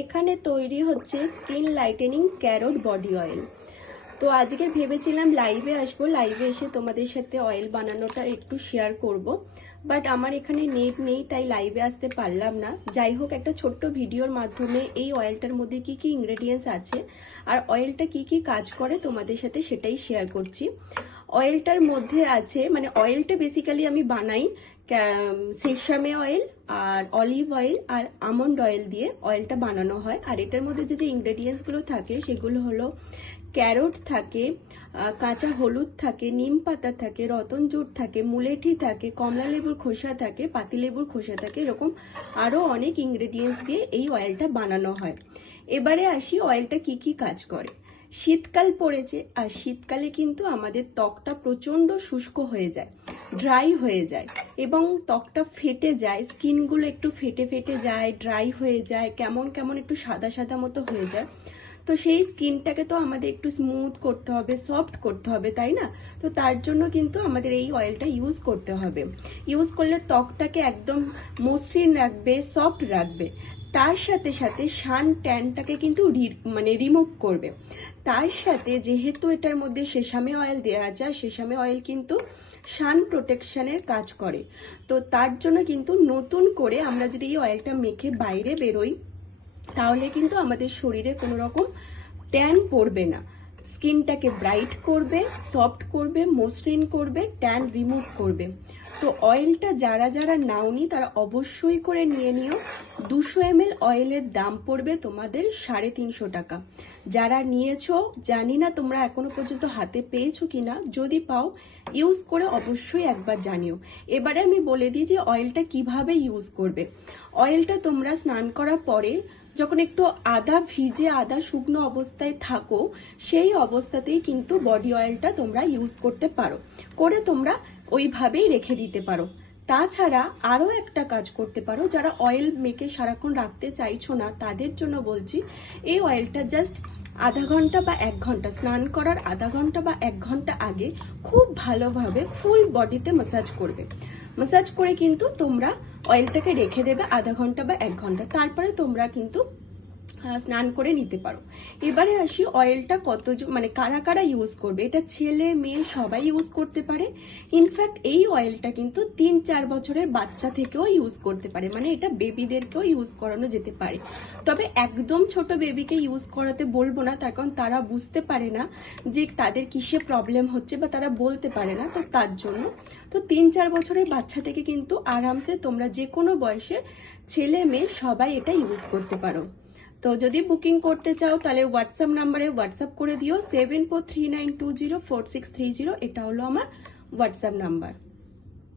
এখানে তৈরি হচ্ছে skin lightning carrot body oil. তো আজকে ভেবেছিলাম লাইভে আসবো, লাইভে এসে তোমাদের সাথে অয়েল বানানোটা একটু শেয়ার করব, বাট আমার এখানে নেট নেই, তাই লাইভে আসতে পারলাম না। যাই হোক, একটা ছোট্ট ভিডিওর মাধ্যমে এই অয়েলটার মধ্যে কি কি ইনগ্রেডিয়েন্টস আছে আর অয়েলটা কি কি কাজ করে তোমাদের সাথে সেটাই শেয়ার করছি। অয়েলটার মধ্যে আছে, মানে অয়েলটা বেসিক্যালি আমি বানাই সেসামে অয়েল আর অলিভ অয়েল আর আমন্ড অয়েল দিয়ে অয়েলটা বানানো হয়। আর এটার মধ্যে যে ইনগ্রেডিয়েন্টসগুলো থাকে সেগুলো হলো ক্যারট থাকে, কাঁচা হলুদ থাকে, নিম পাতা থাকে, রতন জুট থাকে, মুলেঠি থাকে, কমলা লেবুর খোসা থাকে, পাতিলেবুর খোসা থাকে, এরকম আরো অনেক ইনগ্রেডিয়েন্টস দিয়ে এই অয়েলটা বানানো হয়। এবারে আসি অয়েলটা কি কি কাজ করে। শীতকাল পড়েছে, আর শীতকালে কিন্তু আমাদের ত্বকটা প্রচন্ড শুষ্ক হয়ে যায়, ড্রাই হয়ে যায় এবং ত্বকটা ফেটে যায়, স্কিনগুলো একটু ফেটে ফেটে যায়, ড্রাই হয়ে যায়, কেমন কেমন একটু সাদা সাদা মতো হয়ে যায়। তো সেই স্কিনটাকে তো আমাদের একটু স্মুথ করতে হবে, সফট করতে হবে, তাই না? তো তার জন্য কিন্তু আমাদের এই অয়েলটা ইউজ করতে হবে। ইউজ করলে ত্বকটাকে একদম মসৃণ রাখবে, সফট রাখবে। তার সাথে সাথে সান ট্যানটাকে কিন্তু রিমুভ করবে। তার সাথে যেহেতু এটার মধ্যে সেসামে অয়েল দেওয়া যায়, সেসামে অয়েল কিন্তু সান প্রোটেকশনের কাজ করে। তো তার জন্য কিন্তু নতুন করে আমরা যদি এই অয়েলটা মেখে বাইরে বেরোই, তাহলে কিন্তু আমাদের শরীরে কোনো রকম ট্যান পড়বে না। স্কিনটাকে ব্রাইট করবে, সফট করবে, মসৃণ করবে, ট্যান রিমুভ করবে। তো অয়েলটা যারা যারা নাওনি তারা অবশ্যই করে নিয়ে নিও। 200 ml অয়েলের দাম পড়বে তোমাদের 350 টাকা। যারা নিয়েছো জানি না তোমরা এখনো পর্যন্ত হাতে পেয়েছো কিনা, যদি পাও ইউজ করে অবশ্যই একবার জানিও। এবারে আমি বলে দিই যে অয়েলটা কিভাবে ইউজ করবে। অয়েলটা তোমরা স্নান করার পরে যখন একটু আদা ভিজে, আদা শুকনো অবস্থায় থাকো, সেই অবস্থাতেই কিন্তু বডি অয়েলটা তোমরা ইউজ করতে পারো, করে তোমরা ওইভাবেই রেখে দিতে পারো। তাছাড়া আরো একটা কাজ করতে পারো, যারা অয়েল মেখে সারাক্ষণ রাখতে চাইছো না তাদের জন্য বলছি, এই অয়েলটা জাস্ট আধা ঘন্টা বা 1 ঘন্টা, স্নান করার আধা ঘন্টা বা 1 ঘন্টা আগে খুব ভালোভাবে ফুল বডিতে ম্যাসাজ করবে। ম্যাসাজ করে কিন্তু তোমরা অয়েলটাকে রেখে দেবে আধা ঘন্টা বা 1 ঘন্টা, তারপরে তোমরা কিন্তু স্নান করে নিতে পারো। এবারে আসি অয়েলটা কত মানে কারা কারা ইউজ করবে। এটা ছেলে মেয়ে সবাই ইউজ করতে পারে। ইনফ্যাক্ট এই অয়েলটা কিন্তু 3-4 বছরের বাচ্চা থেকেও ইউজ করতে পারে, মানে এটা বেবিদেরকেও ইউজ করানো যেতে পারে। তবে একদম ছোট বেবিকে ইউজ করাতে বলবো না, তার কারণ তারা বুঝতে পারে না যে তাদের কিসে প্রবলেম হচ্ছে বা তারা বলতে পারে না, তো তার জন্য। তো 3-4 বছরের বাচ্চা থেকে কিন্তু আরামসে তোমরা যে কোনো বয়সে ছেলে মেয়ে সবাই এটা ইউজ করতে পারো। তো যদি বুকিং করতে চাও তাহলে হোয়াটসঅ্যাপ নাম্বারে হোয়াটসঅ্যাপ করে দিও 7439204630, এটা হলো আমার হোয়াটসঅ্যাপ নাম্বার।